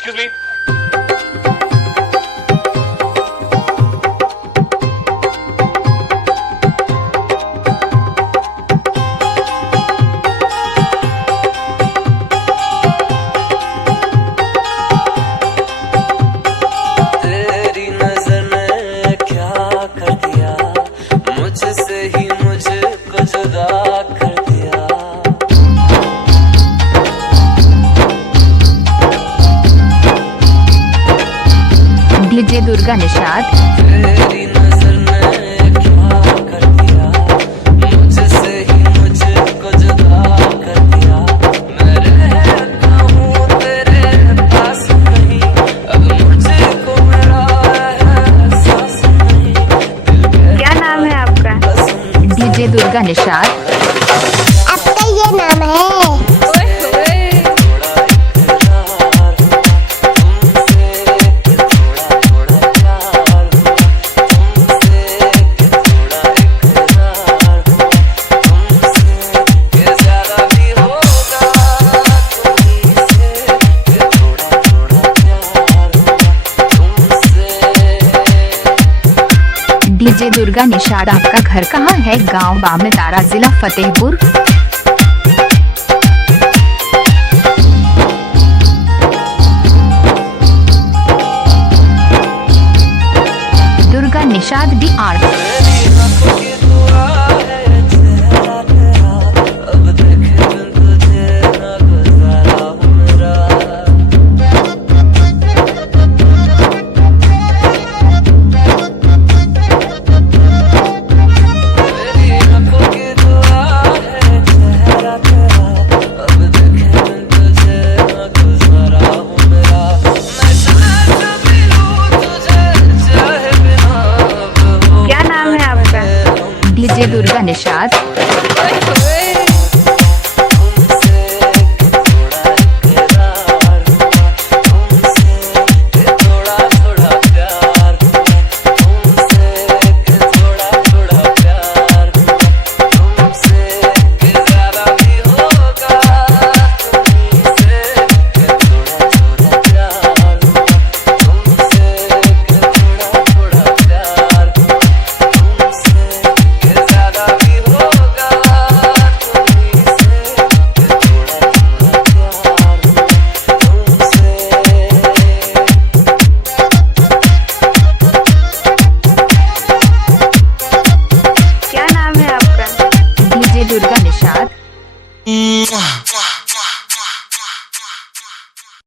Excuse me. तेरी नजर ने क्या कर दिया, मुझसे ही मुझको जुदा कर दिया। डीजे दुर्गा निषाद। तेरी नजर ने क्या कर दिया, मुझसे ही मुझको जुदा कर दिया। मैं रहता हूँ तेरे पास नहीं, अब मुझको मेरा एहसास नहीं। क्या नाम है आपका? डीजे दुर्गा निषाद। आपका ये नाम है? डीजे दुर्गा निषाद, आपका घर कहाँ है? गांव बामतारा, जिला फतेहपुर। दुर्गा निषाद DR। क्या नाम है आपका? डीजे दुर्गा निषाद।